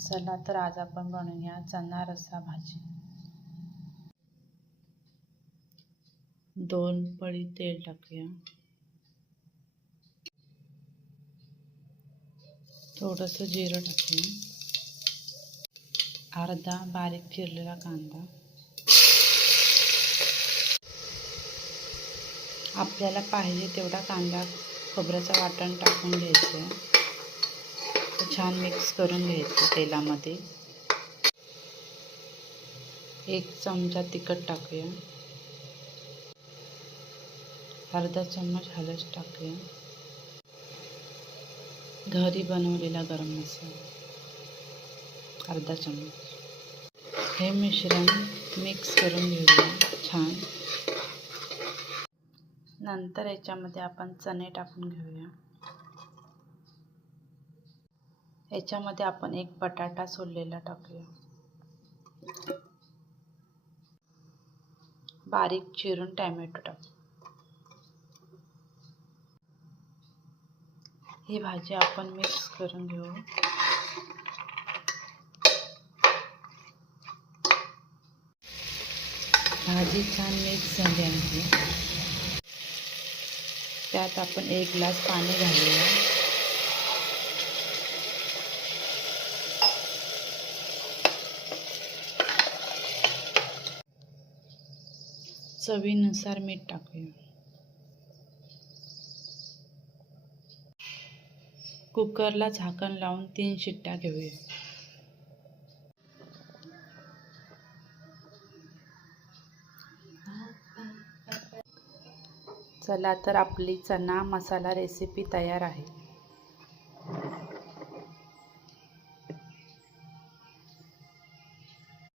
चला तर आज आपण बनवूया चना रस्सा भाजी। 2 पळी तेल टाकूया, थोडंसं जिरं टाकूया, अर्धा बारीक चिरलेला कांदा, आपल्याला पाहिजे तेवढा कांदा खोबऱ्याचं वाटण टाकून घ्यायचं, छान मिक्स करून घ्यायचं तेलामध्ये। 1 चमचा तिखट टाकूया, अर्धा चम्मच हळद टाकूया, घरी बनवलेला गरम मसाला अर्धा चम्मच। हे मिश्रण मिक्स करून घेऊया छान। नंतर याच्यामध्ये आपण चणे टाकून घेऊया। याच्यामध्ये आपण 1 बटाटा सोललेला टाकूया, बारीक चिरून टोमॅटो टाकूया। ही भाजी आपण मिक्स करून घेऊ। भाजी छान मिक्स झाली आहे, त्यात आपण 1 ग्लास पाणी घालूया। चवीनुसार मीठ टाकूया। कुकरला झाकण लावून 3 शिट्ट्या घेऊया। चला तर आपली चना मसाला रेसिपी तयार आहे।